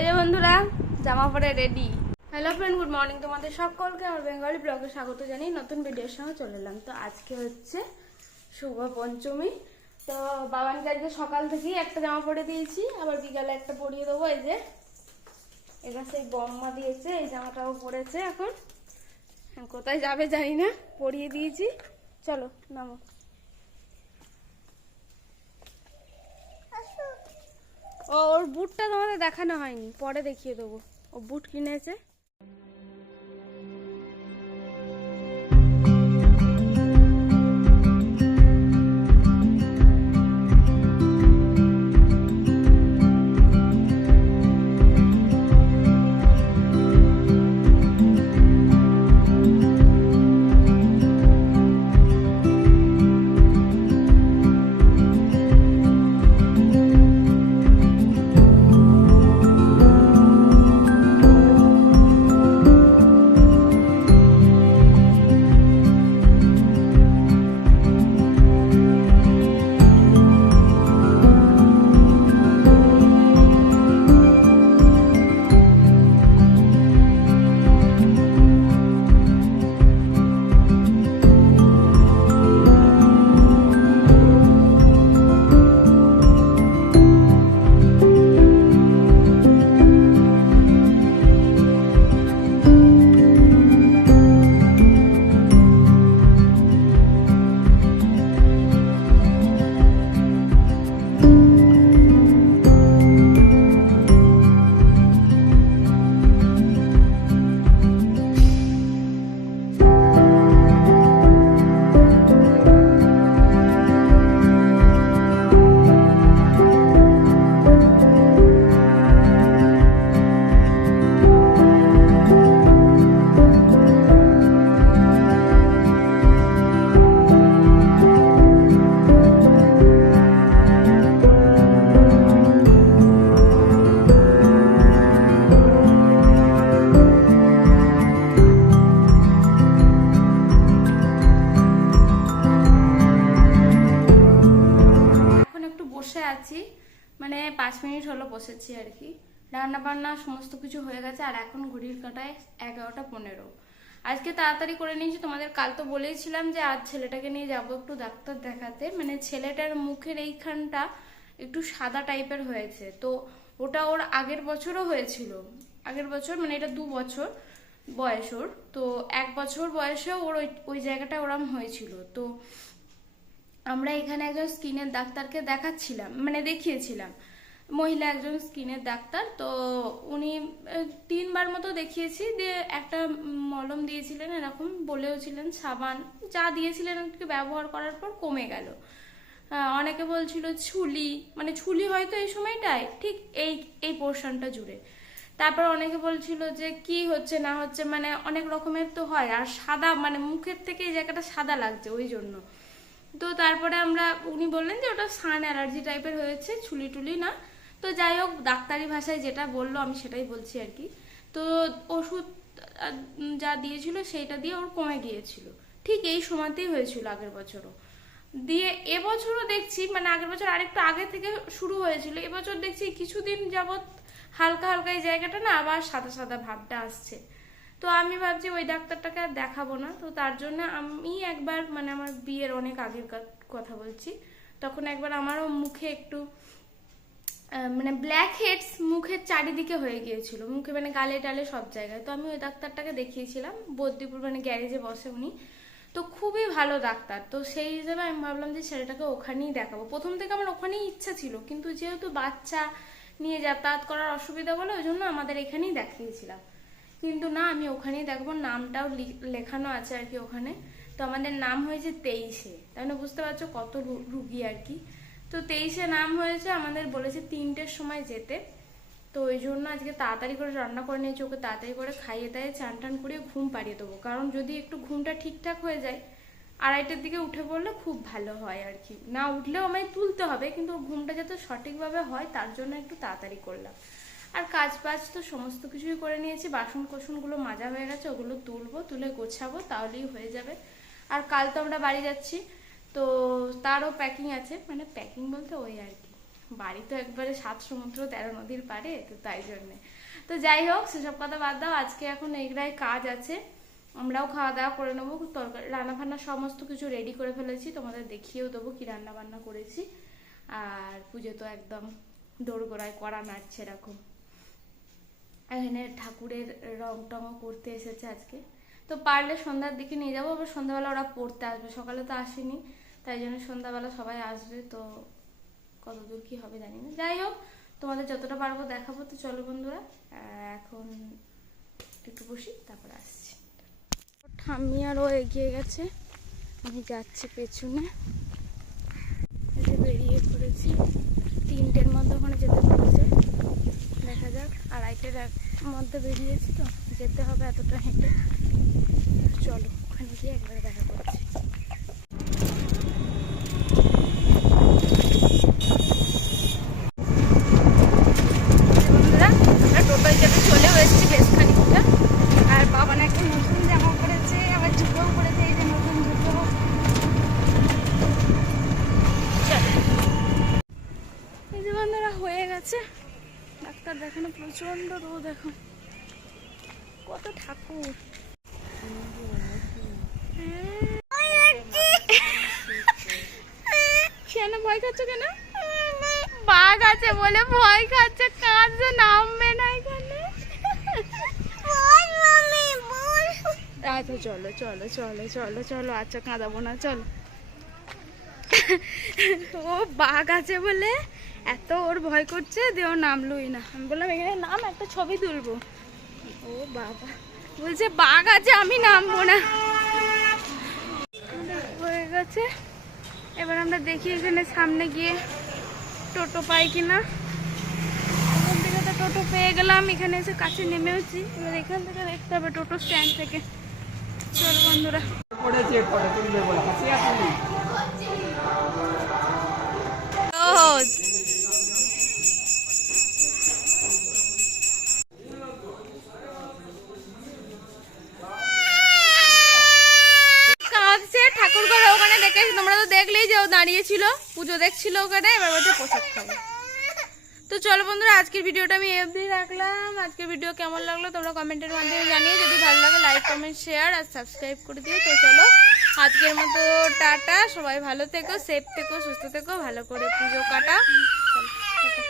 এই যে বন্ধুরা জামা পরে ready. Hello friend, good morning. তোমাদের সকলকে আমার বেঙ্গলি ব্লগে স্বাগত জানিয়ে নতুন ভিডিওর সঙ্গে চলে এলাম। তো আজকে হচ্ছে শুভ পঞ্চমী। তো বাবানকে আজকে সকাল থেকেই একটা জামা পরে দিয়েছি, আবার বিকালে একটা পরিয়ে দেবো। এই যে এটা সেই বম্মা দিয়েছে, এই জামাটাও পরেছে। এখন কোথায় যাবে জানি না, পরিয়ে দিয়েছি। চলো নামো। ওর বুটটা তোমাদের দেখানো হয়নি, পরে দেখিয়ে দেবো। ও বুট কিনেছে। মানে 5 মিনিট হলো বসেছি আর কি। রান্না বান্না সমস্ত কিছু হয়ে গেছে, আর এখন ঘড়ির কাঁটায় 11টা 15। আজকে তাড়াতাড়ি করে নিয়েছি। তোমাদের কাল তো বলেইছিলাম যে আজ ছেলেটাকে নিয়ে যাবো একটু ডাক্তার দেখাতে। মানে ছেলেটার মুখের এইখানটা একটু সাদা টাইপের হয়েছে। তো ওটা ওর আগের বছরও হয়েছিল। আগের বছর মানে এটা 2 বছর বয়স ওর। তো 1 বছর বয়সেও ওর ওই জায়গাটা ওরম হয়েছিল। তো আমরা এখানে একজন স্কিনের ডাক্তারকে দেখাচ্ছিলাম, মানে দেখিয়েছিলাম, মহিলা একজন স্কিনের ডাক্তার। তো উনি 3বার মতো দেখিয়েছি, দিয়ে একটা মলম দিয়েছিলেন, এরকম বলেওছিলেন সাবান যা দিয়েছিলেন একটু ব্যবহার করার পর কমে গেল। অনেকে বলছিল ছুলি, মানে ছুলি হয়তো এই সময়টায় ঠিক এই পোর্শনটা জুড়ে। তারপর অনেকে বলছিল যে কি হচ্ছে না হচ্ছে, মানে অনেক রকমের তো হয়। আর সাদা মানে মুখের থেকে এই জায়গাটা সাদা লাগছে ওই জন্য। তো তারপরে উনি বললেন যে ওটা সান অ্যালার্জি টাইপের হয়েছে, ছুলি টুলি না। তো যাই হোক, ডাক্তারি ভাষায় যেটা বললো আমি সেটাই বলছি আর কি। তো ওষুধ যা দিয়েছিল সেইটা দিয়ে ওর কমে গিয়েছিল। ঠিক এই সময়তেই হয়েছিল আগের বছরও। দিয়ে এবছরও দেখছি, মানে আগের বছর আরেকটু আগে থেকে শুরু হয়েছিল, এবছর দেখছি কিছুদিন যাবৎ হালকা হালকা এই জায়গাটা না আবার সাদা সাদা ভাবটা আসছে। তো আমি ভাবছি ওই ডাক্তারটাকে আর দেখাবো না। তো তার জন্য আমি একবার, মানে আমার বিয়ের অনেক আগের কথা বলছি, তখন একবার আমারও মুখে একটু মানে ব্ল্যাক হেডস মুখের চারিদিকে হয়ে গিয়েছিল, মুখে মানে গালে টালে সব জায়গায়। তো আমি ওই ডাক্তারটাকে দেখিয়েছিলাম বদ্যিপুর, মানে গ্যারেজে বসে উনি। তো খুবই ভালো ডাক্তার। তো সেই হিসেবে আমি ভাবলাম যে ছেলেটাকে ওখানেই দেখাবো। প্রথম থেকে আমার ওখানেই ইচ্ছা ছিল, কিন্তু যেহেতু বাচ্চা নিয়ে যাতায়াত করার অসুবিধা বলে ওই জন্য আমাদের এখানেই দেখিয়েছিলাম। কিন্তু না, আমি ওখানেই দেখবো, নামটাও লেখানো আছে আর কি ওখানে। তো আমাদের নাম হয়েছে 23-এ, তাই না? বুঝতে পারছো কত রুগী আর কি। তো 23-এ নাম হয়েছে, আমাদের বলেছে 3টের সময় যেতে। তো ওই জন্য আজকে তাড়াতাড়ি করে রান্না করে নিয়েছি, ওকে তাড়াতাড়ি করে খাইয়ে দাইয়ে চান টান করে ঘুম পাড়িয়ে দেবো। কারণ যদি একটু ঘুমটা ঠিকঠাক হয়ে যায়, 2:30-এর দিকে উঠে পড়লে খুব ভালো হয় আর কি। না উঠলেও আমায় তুলতে হবে, কিন্তু ঘুমটা যাতে সঠিকভাবে হয় তার জন্য একটু তাড়াতাড়ি করলাম। আর কাজ বাজ তো সমস্ত কিছুই করে নিয়েছি। বাসন কোসনগুলো মাজা হয়ে গেছে, ওগুলো তুলবো, তুলে গোছাবো, তাহলেই হয়ে যাবে। আর কাল তো আমরা বাড়ি যাচ্ছি, তো তারও প্যাকিং আছে, মানে প্যাকিং বলতে ওই আর কি, বাড়ি তো একবারে 7 সমুদ্র 13 নদীর পারে, তো তাই জন্যে। তো যাই হোক, সেসব কথা বাদ দাও। আজকে এখন এইগুলাই কাজ আছে, আমরাও খাওয়া দাওয়া করে নেবো। তরকারি রান্না বান্না সমস্ত কিছু রেডি করে ফেলেছি, তোমাদের দেখিয়েও দেবো কি রান্না বান্না করেছি। আর পুজো তো একদম দোরগোড়ায় করা নাড়ছে এরকম। এখানে ঠাকুরের রং টংও করতে এসেছে আজকে, তো পারলে সন্ধ্যার দিকে নিয়ে যাবো। আবার সন্ধ্যাবেলা ওরা পড়তে আসবে, সকালে তো আসেনি, তাই জন্য সন্ধ্যাবেলা সবাই আসবে। তো কতদূর কি হবে জানি না, যাই হোক তোমাদের যতটা পারবো দেখাবো। তো চলো বন্ধুরা, এখন একটু বসি, তারপর আসছি। ঠাম্মি আরও এগিয়ে গেছে, আমি যাচ্ছি পেছনে। বেরিয়ে পড়েছি, 3টের মধ্যে ওখানে যেতে বলেছে, দেখা যাক। 2:30-এর মধ্যে বেরিয়েছি, তো যেতে হবে এতটা হেঁটে। চলো ওখানে গিয়ে একবারে দেখা করছি। বন্ধুরা, আমরা টোটোয় চেপে চলেও এসেছি বেশ খানিকটা। আর বাবা না একটা নতুন জামা পরেছে, আবার জুতোও পরেছে, এই যে নতুন জুতো। এই যে বন্ধুরা হয়ে গেছে, ডাক্তার দেখানো, প্রচন্ড রোদ এখন। কত ঠাকুর, কেন ভয় খাচ্ছ? কেন? বাঘ আছে বলে ভয় খাচ্ছে, কাঁদছে, নামবে না এখানে। আচ্ছা চলো চলো চলো চলো চলো, আচ্ছা কাঁদাবো না, চলো। ও বাঘ আছে বলে এত ওর ভয় করছে, দিয়ে ও নামলই না। আমি বললাম এখানে নাম, একটা ছবি তুলবো। ও বাবা বলছে বাঘ আছে, আমি নামবো না। হয়ে গেছে, এবার আমরা দেখি এখানে সামনে গিয়ে টোটো পাই কিনা। ওখান থেকে তো টোটো পেয়ে গেলাম, এখানে এসে কাছে নেমেওছি। এবার এখান থেকে দেখতে হবে টোটো স্ট্যান্ড থেকে। চলো বন্ধুরা, ঠাকুর ঘরে ওখানে দেখেছি, তোমরা তো দেখলেই যে ও দাঁড়িয়েছিল, পুজো দেখছিল ওখানে, এবার বলছে প্রসাদ খাবো। তো চলো বন্ধুরা, আজকের ভিডিওটা আমি এই অবধি রাখলাম। আজকের ভিডিও কেমন লাগলো তোমরা কমেন্টের মাধ্যমে জানিয়ে, যদি ভালো লাগে লাইক কমেন্ট শেয়ার আর সাবস্ক্রাইব করে দিও। তো চলো আজকের মতো টাটা, সবাই ভালো থেকো, সেফ থেকো, সুস্থ থেকো, ভালো করে পুজো কাটা। চলো টাটা।